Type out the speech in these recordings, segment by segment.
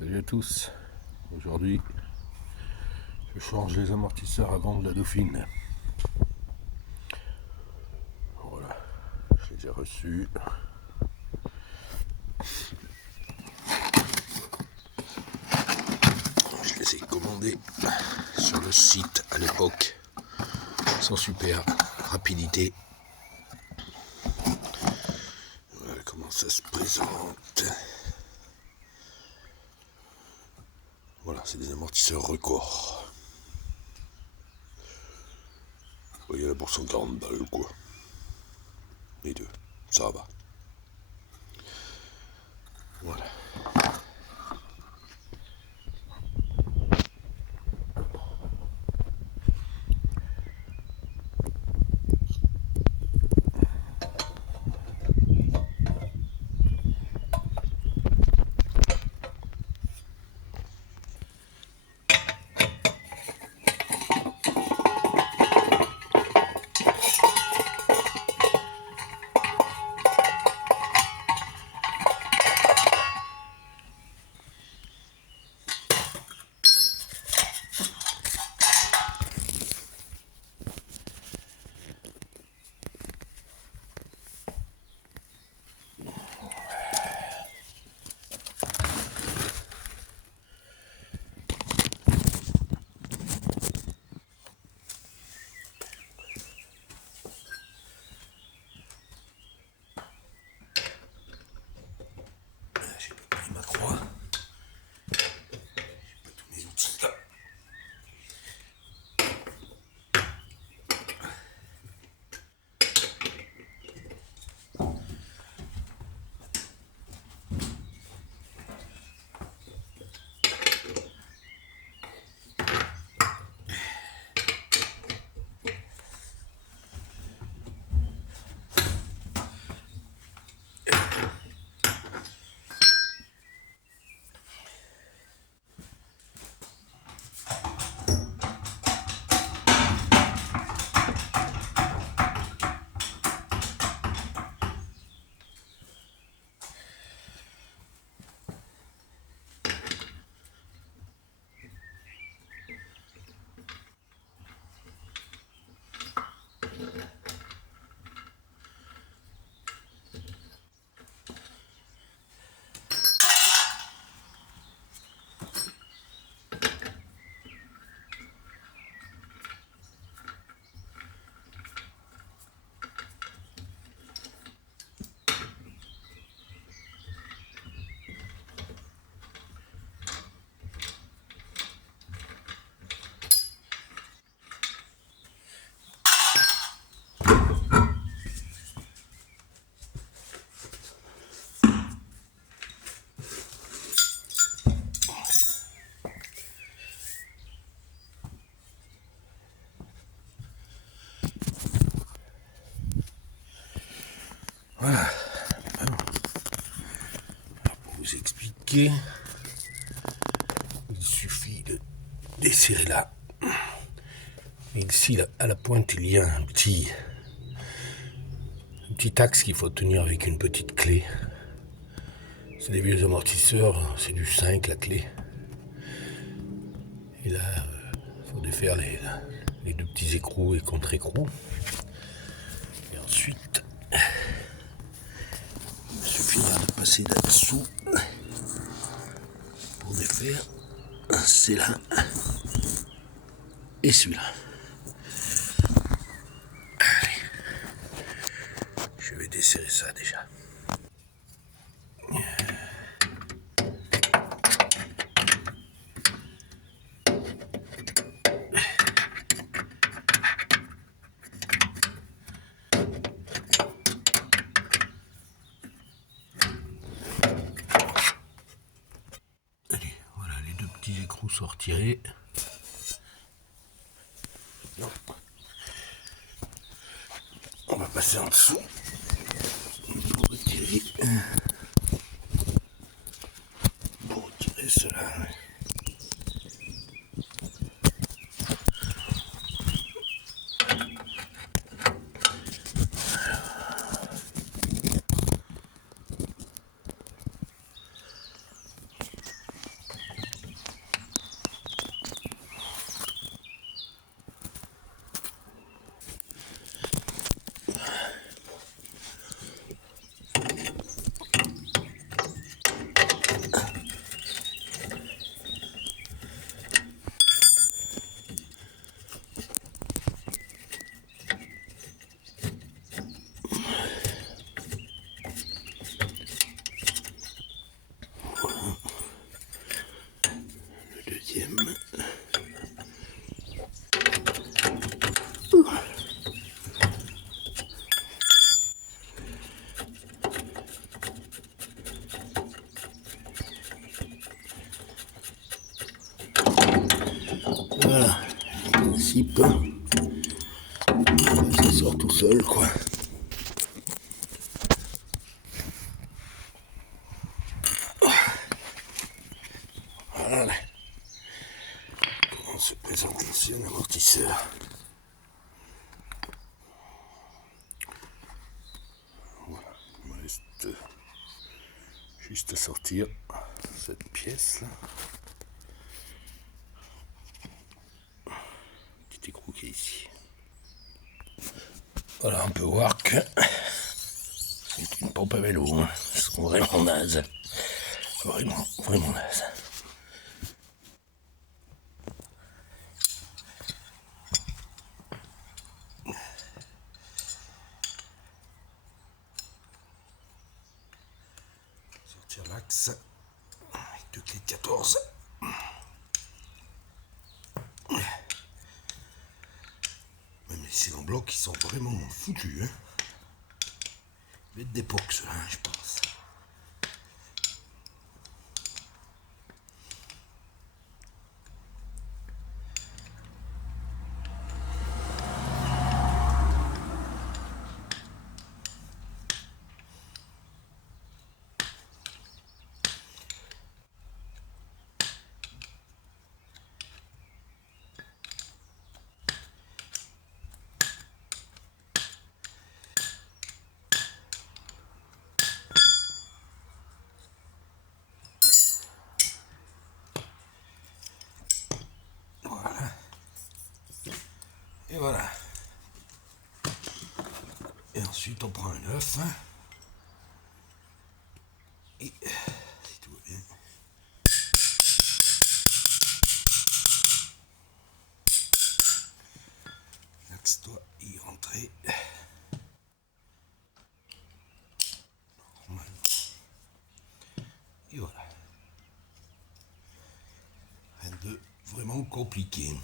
Salut à tous. Aujourd'hui, je change les amortisseurs avant de la Dauphine. Voilà, je les ai reçus. Je les ai commandés sur le site à l'époque, sans super rapidité. Voilà comment ça se présente. Voilà, c'est des amortisseurs records. Il y en a pour 140 balles, quoi. Les deux, ça va. Voilà. J'ai pas pris ma croix. J'ai pas tous mes outils là. Voilà. Alors, pour vous expliquer, il suffit de desserrer là. Et ici, là, à la pointe, il y a un petit axe qu'il faut tenir avec une petite clé. C'est des vieux amortisseurs, c'est du 5 la clé. Et là, il faut défaire les deux petits écrous et contre-écrous. Et ensuite, il suffira de passer là-dessous pour défaire c'est là et celui-là. Allez, je vais desserrer ça déjà. Allez, voilà, les deux petits écrous sont retirés. Non. On va passer en dessous pour retirer cela. principe. Ça sort tout seul, quoi. Voilà. Comment se présente l'ancien amortisseur. Voilà, il me reste juste à sortir cette pièce là. Petit écrou qui est ici. Voilà, on peut voir que c'est une pompe à vélo. Hein. Ils sont vraiment nazes. Vraiment nazes. Sortir l'axe avec deux clés de 14. Même les cylindres blocs, ils sont vraiment foutus. Hein. Ils vont être d'époque, ceux-là, je pense. Et voilà. Et ensuite, on prend un œuf. Hein. Et si tout va bien. L'axe doit y rentrer. Normalement. Et voilà. Rien de vraiment compliqué.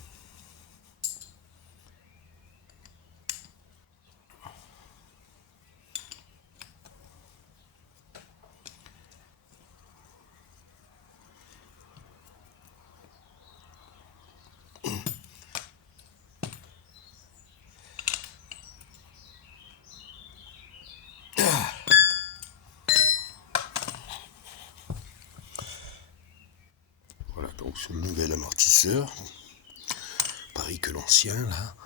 Voilà, donc sur le nouvel amortisseur, pareil que l'ancien là,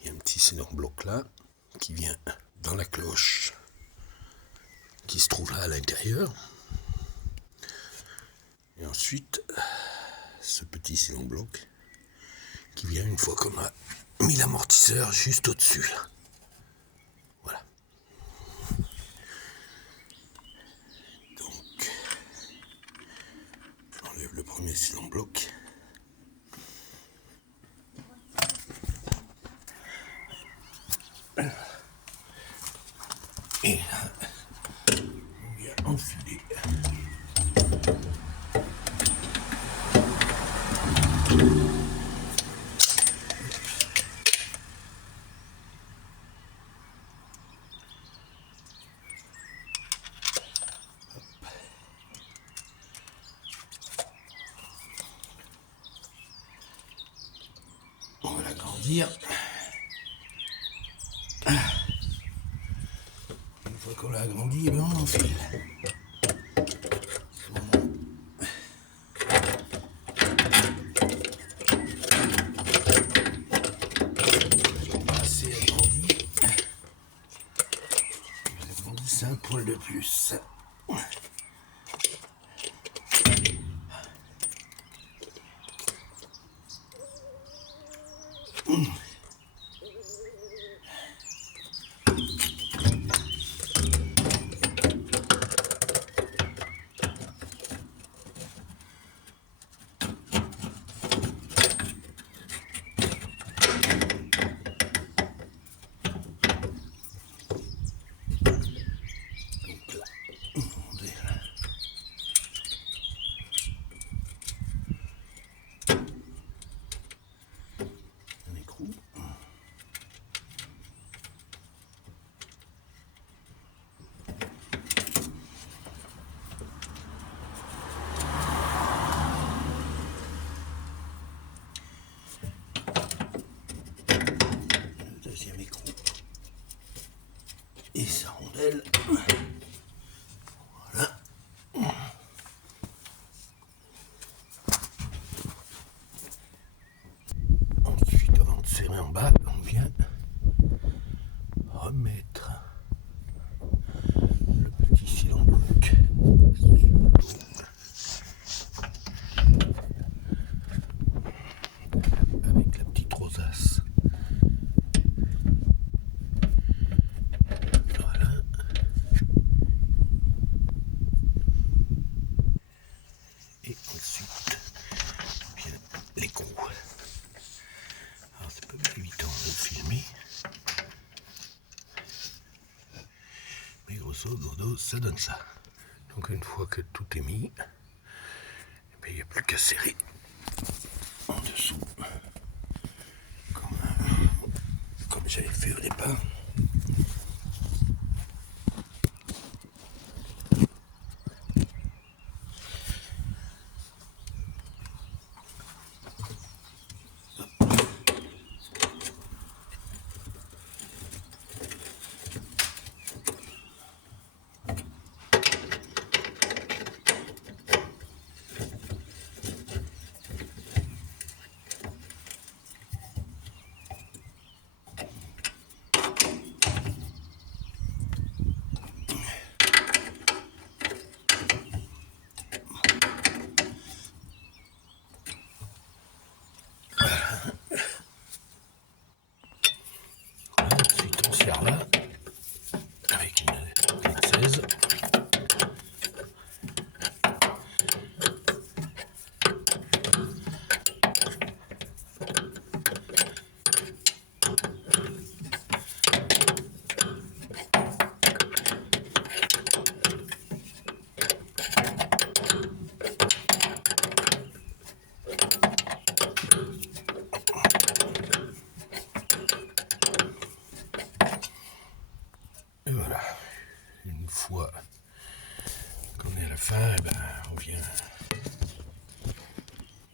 il y a un petit cylindre bloc là qui vient dans la cloche qui se trouve là à l'intérieur. Et ensuite, ce petit cylindre bloc qui vient une fois qu'on a mis l'amortisseur juste au-dessus là. Voilà. Donc, j'enlève le premier cylindre bloc. Et là, on vient enfiler. On va l'agrandir. Une fois qu'on l'a agrandi, on enfile. Assez agrandi. C'est un poil de plus. Et ensuite vient l'écrou. Alors c'est pas bien évident de filmer, mais grosso modo ça donne ça. Donc une fois que tout est mis, il n'y a plus qu'à serrer en dessous, comme j'avais fait au départ. Ensuite on serre là avec une clé de 16. Et voilà, une fois qu'on est à la fin, on vient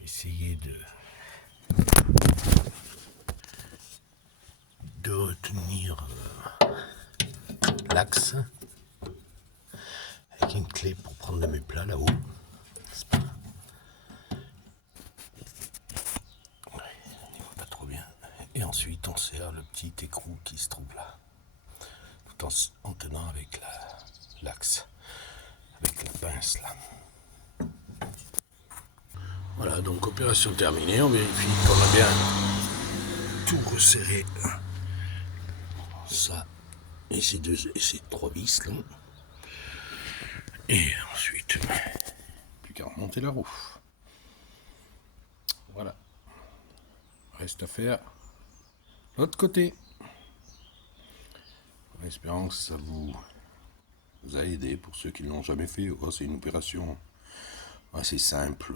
essayer de retenir l'axe avec une clé pour prendre le méplat là-haut. On n'y voit pas trop bien. Et ensuite on serre le petit écrou qui se trouve là, tout en tenant avec l'axe, avec la pince là. Voilà, donc opération terminée, on vérifie qu'on a bien tout resserré, ça et ces trois vis là. Et ensuite, plus qu'à remonter la roue. Voilà. Reste à faire l'autre côté. En espérant que ça vous a aidé pour ceux qui ne l'ont jamais fait. Oh, c'est une opération assez simple,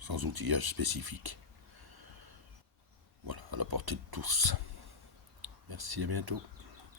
sans outillage spécifique. Voilà, à la portée de tous. Merci, à bientôt.